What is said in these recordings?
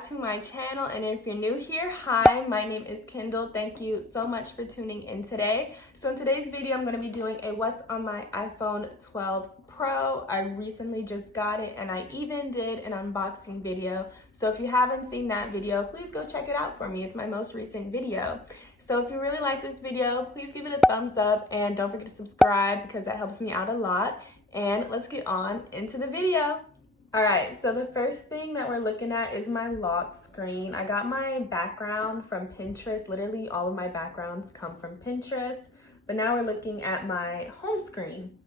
back to my channel, and if you're new here, hi, my name is Kyndall. Thank you so much for tuning in today. So in today's video, I'm going to be doing a what's on my iPhone 12 Pro. I recently just got it, and I even did an unboxing video. So if you haven't seen that video, please go check it out for me. It's my most recent video. So if you really like this video, please give it a thumbs up, and don't forget to subscribe because that helps me out a lot. And let's get on into the video. All right, so the first thing that we're looking at is my lock screen. I got my background from Pinterest. Literally all of my backgrounds come from Pinterest, but now we're looking at my home screen.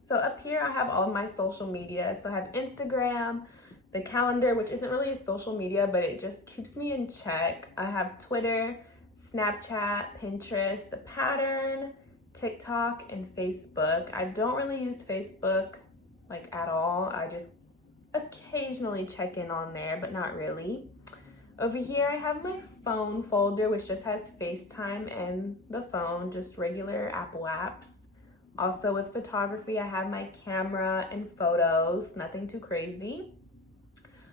So up here I have all of my social media. So I have Instagram, the calendar, which isn't really social media, but it just keeps me in check. I have Twitter, Snapchat, Pinterest, the pattern, TikTok, and Facebook. I don't really use Facebook like at all. I just occasionally check in on there, but not really. Over here I have my phone folder, which just has FaceTime and the phone, just regular Apple apps. Also with photography, I have my camera and photos, nothing too crazy.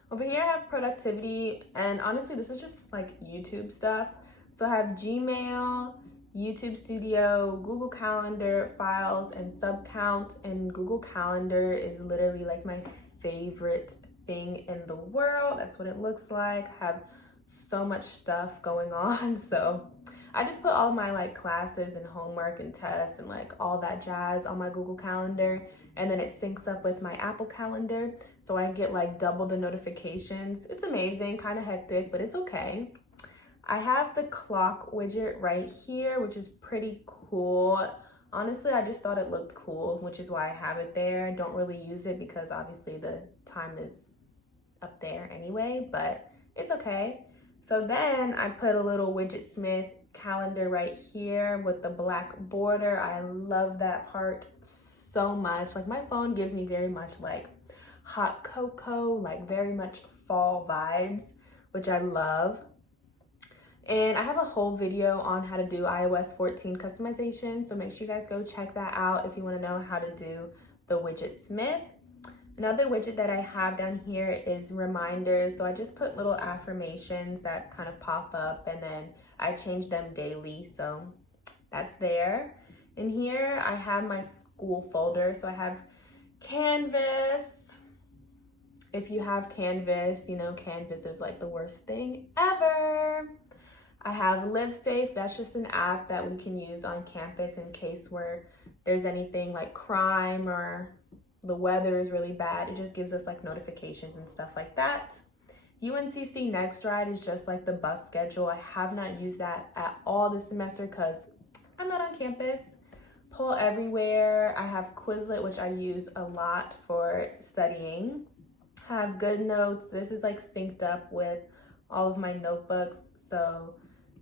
Over here I have productivity, and honestly this is just like YouTube stuff. So I have Gmail, YouTube Studio, Google Calendar, Files, and SubCount. And Google Calendar is literally like my favorite thing in the world. That's what it looks like. I have so much stuff going on, so I just put all my like classes and homework and tests and like all that jazz on my Google Calendar, and then it syncs up with my Apple Calendar, so I get like double the notifications. It's amazing, kind of hectic, but it's okay. I have the clock widget right here, which is pretty cool. Honestly, I just thought it looked cool, which is why I have it there. I don't really use it because obviously the time is up there anyway, but it's okay. So then I put a little Widget Smith calendar right here with the black border. I love that part so much. Like my phone gives me very much like hot cocoa, like very much fall vibes, which I love. And I have a whole video on how to do iOS 14 customization, so make sure you guys go check that out if you want to know how to do the Widget Smith. Another widget that I have down here is reminders. So I just put little affirmations that kind of pop up, and then I change them daily, so that's there. In here I have my school folder. So I have Canvas. If you have Canvas, you know Canvas is like the worst thing ever. I have Live Safe. That's just an app that we can use on campus in case where there's anything like crime or the weather is really bad. It just gives us like notifications and stuff like that. UNCC Next Ride is just like the bus schedule. I have not used that at all this semester because I'm not on campus. Pull Everywhere. I have Quizlet, which I use a lot for studying. I have Good Notes. This is like synced up with all of my notebooks, so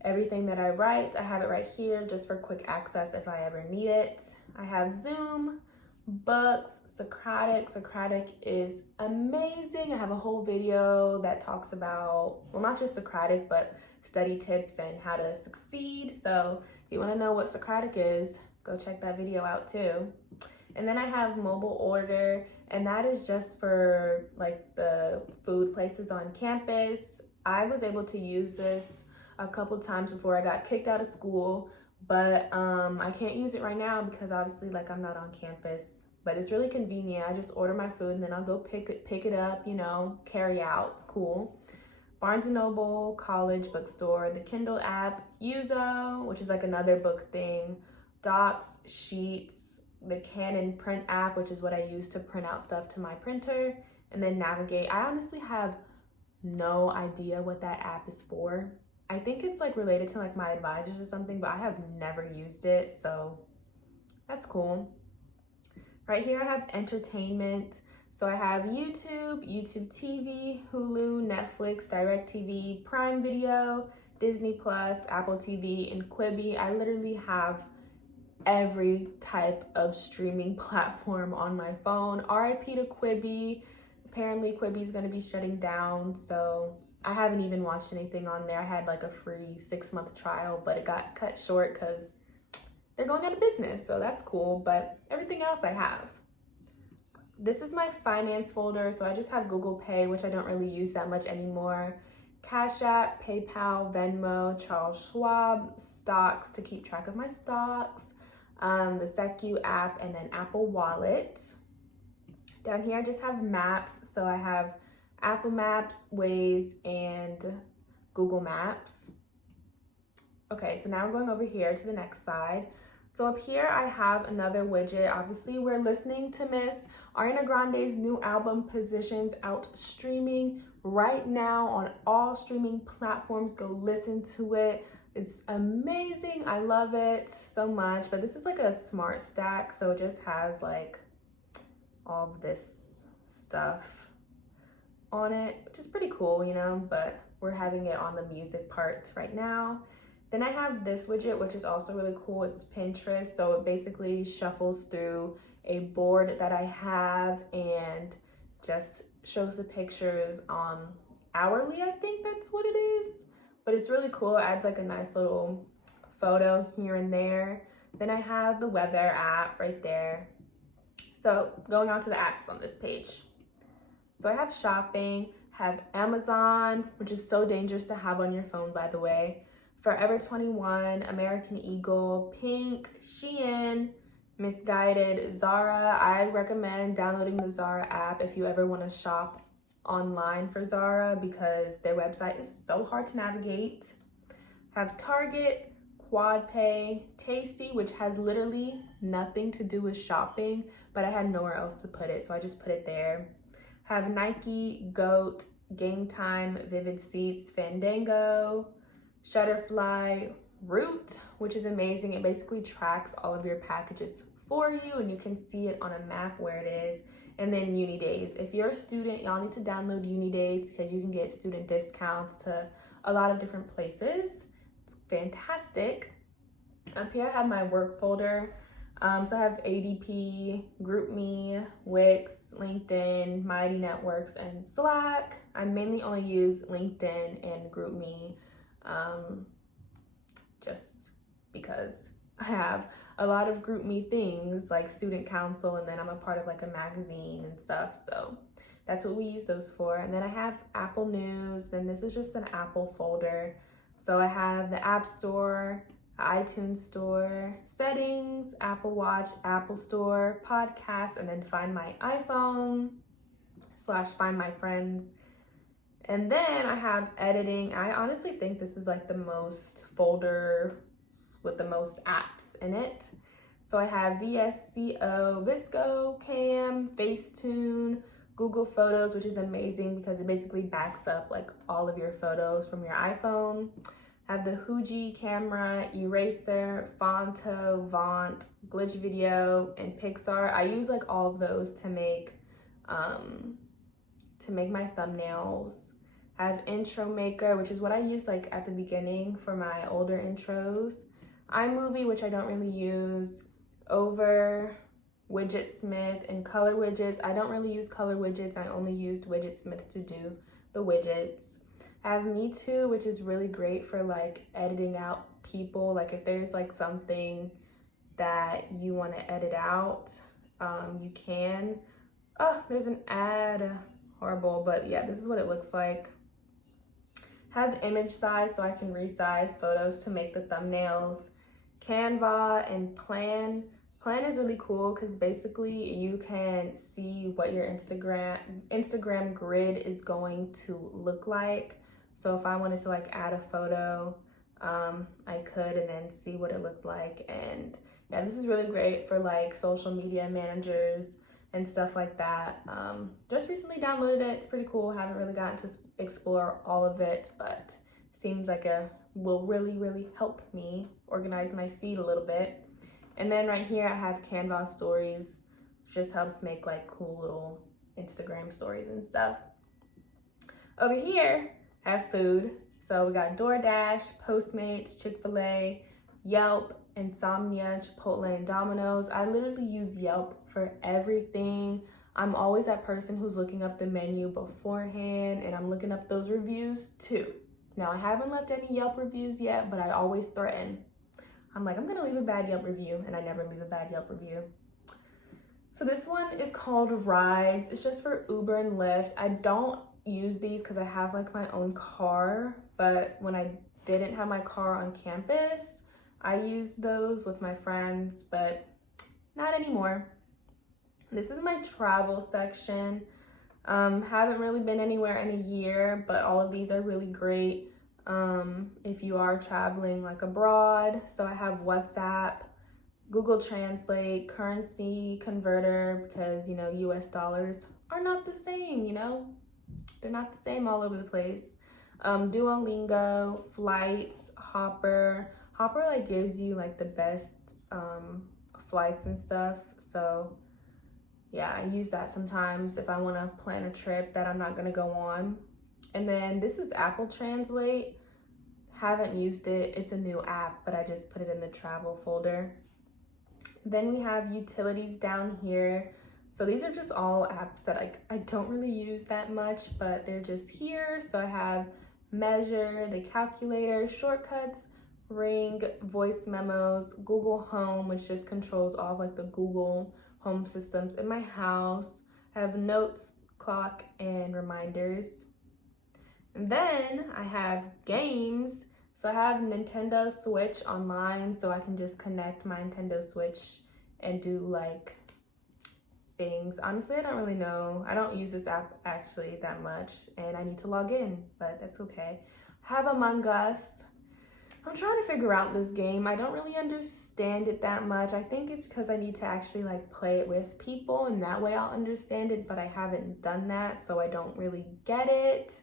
everything that I write, I have it right here just for quick access if I ever need it. I have Zoom, Books, Socratic. Socratic is amazing. I have a whole video that talks about, well, not just Socratic, but study tips and how to succeed. So if you want to know what Socratic is, go check that video out too. And then I have Mobile Order, and that is just for like the food places on campus. I was able to use this a couple times before I got kicked out of school, but I can't use it right now because obviously like I'm not on campus, but it's really convenient. I just order my food and then I'll go pick it up, you know, carry out. It's cool. Barnes & Noble, College Bookstore, the Kyndall app, xoxo, which is like another book thing, Docs, Sheets, the Canon print app, which is what I use to print out stuff to my printer, and then Navigate. I honestly have no idea what that app is for. I think it's like related to like my advisors or something, but I have never used it, so that's cool. Right here I have entertainment. So I have YouTube, YouTube TV, Hulu, Netflix, DirecTV, Prime Video, Disney Plus, Apple TV, and Quibi. I literally have every type of streaming platform on my phone. RIP to Quibi. Apparently Quibi is going to be shutting down, so I haven't even watched anything on there. I had like a free 6-month trial, but it got cut short because they're going out of business, so that's cool. But everything else I have. This is my finance folder, so I just have Google Pay, which I don't really use that much anymore. Cash App, PayPal, Venmo, Charles Schwab, stocks to keep track of my stocks, the Secu app, and then Apple Wallet. Down here I just have maps, so I have Apple Maps, Waze, and Google Maps. Okay, so now I'm going over here to the next side. So up here I have another widget. Obviously we're listening to Miss Ariana Grande's new album Positions out streaming right now on all streaming platforms. Go listen to it. It's amazing. I love it so much. But this is like a smart stack, so it just has like all of this stuff on it, which is pretty cool, you know, but we're having it on the music part right now. Then I have this widget, which is also really cool. It's Pinterest, so it basically shuffles through a board that I have and just shows the pictures hourly, I think that's what it is. But it's really cool. It adds like a nice little photo here and there. Then I have the weather app right there. So going on to the apps on this page. So I have shopping, have Amazon, which is so dangerous to have on your phone, by the way. Forever 21, American Eagle, Pink, Shein, Misguided, Zara. I recommend downloading the Zara app if you ever want to shop online for Zara because their website is so hard to navigate. Have Target, QuadPay, Tasty, which has literally nothing to do with shopping, but I had nowhere else to put it, so I just put it there. Have Nike, Goat, Game Time, Vivid Seats, Fandango, Shutterfly, Root, which is amazing. It basically tracks all of your packages for you and you can see it on a map where it is. And then Unidays. If you're a student, y'all need to download Unidays because you can get student discounts to a lot of different places. It's fantastic. Up here I have my work folder. So I have ADP, GroupMe, Wix, LinkedIn, Mighty Networks, and Slack. I mainly only use LinkedIn and GroupMe just because I have a lot of GroupMe things like student council, and then I'm a part of like a magazine and stuff. So that's what we use those for. And then I have Apple News. Then this is just an Apple folder. So I have the App Store, iTunes Store, Settings, Apple Watch, Apple Store, Podcasts, and then Find My iPhone / Find My Friends. And then I have editing. I honestly think this is like the most folder with the most apps in it. So I have VSCO, Visco, Cam, Facetune, Google Photos, which is amazing because it basically backs up like all of your photos from your iPhone. I have the Fuji camera, Eraser, Fonto, Vaunt, Glitch Video, and Pixar. I use like all of those to make my thumbnails. I have Intro Maker, which is what I use like at the beginning for my older intros. iMovie, which I don't really use. Over, Widgetsmith, and Color Widgets. I don't really use Color Widgets. I only used Widgetsmith to do the widgets. I have Me Too, which is really great for like editing out people. Like if there's like something that you want to edit out, you can. Oh, there's an ad. Horrible, but yeah, this is what it looks like. Have Image Size so I can resize photos to make the thumbnails. Canva and Plan. Plan is really cool because basically you can see what your Instagram grid is going to look like. So if I wanted to like add a photo, I could, and then see what it looked like. And yeah, this is really great for like social media managers and stuff like that. Just recently downloaded it. It's pretty cool. Haven't really gotten to explore all of it, but seems like will really help me organize my feed a little bit. And then right here I have Canva Stories, which just helps make like cool little Instagram stories and stuff. Over here I have food. So we got DoorDash, Postmates, Chick-fil-A, Yelp, Insomnia, Chipotle, and Domino's. I literally use Yelp for everything. I'm always that person who's looking up the menu beforehand, and I'm looking up those reviews too. Now, I haven't left any Yelp reviews yet, but I always threaten. I'm like, I'm gonna leave a bad Yelp review, and I never leave a bad Yelp review. So this one is called Rides. It's just for Uber and Lyft. I don't use these because I have like my own car, but when I didn't have my car on campus, I used those with my friends, but not anymore. This is my travel section. Haven't really been anywhere in a year, but all of these are really great if you are traveling like abroad. So I have WhatsApp, Google Translate, currency converter, because you know US dollars are not the same, you know, they're not the same all over the place. Duolingo, flights, Hopper like gives you like the best flights and stuff, so yeah, I use that sometimes if I want to plan a trip that I'm not going to go on. And then this is Apple Translate. Haven't used it. It's a new app, but I just put it in the travel folder. Then we have utilities down here. So these are just all apps that I don't really use that much, but they're just here. So I have Measure, the calculator, shortcuts, Ring, voice memos, Google Home, which just controls all of like the Google home systems in my house. I have notes, clock, and reminders. And then I have games. So I have Nintendo Switch online, so I can just connect my Nintendo Switch and do like things. Honestly, I don't really know. I don't use this app actually that much, and I need to log in, but that's okay. I have Among Us. I'm trying to figure out this game. I don't really understand it that much. I think it's because I need to actually like play it with people, and that way I'll understand it, but I haven't done that, so I don't really get it.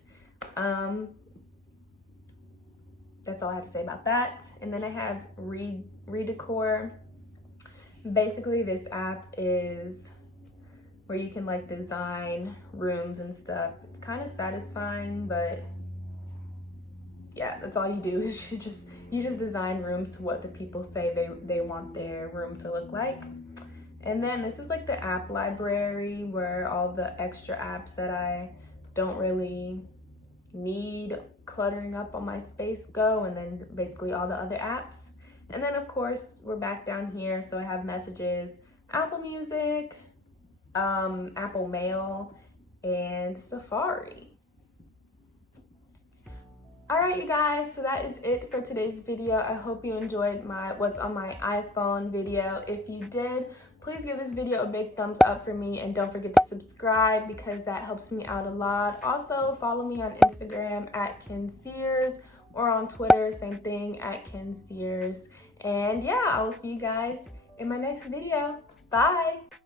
That's all I have to say about that. And then I have Redecor. Basically, this app is where you can like design rooms and stuff. It's kind of satisfying, but yeah, that's all you do is you just design rooms to what the people say they want their room to look like. And then this is like the app library where all the extra apps that I don't really need cluttering up on my space go, and then basically all the other apps. And then of course we're back down here, so I have messages, Apple Music, Apple Mail, and Safari. Alright you guys, so that is it for today's video. I hope you enjoyed my what's on my iPhone video. If you did, please give this video a big thumbs up for me, and don't forget to subscribe because that helps me out a lot. Also, follow me on Instagram at kynsears, or on Twitter, same thing, at kynsears. And yeah, I will see you guys in my next video. Bye!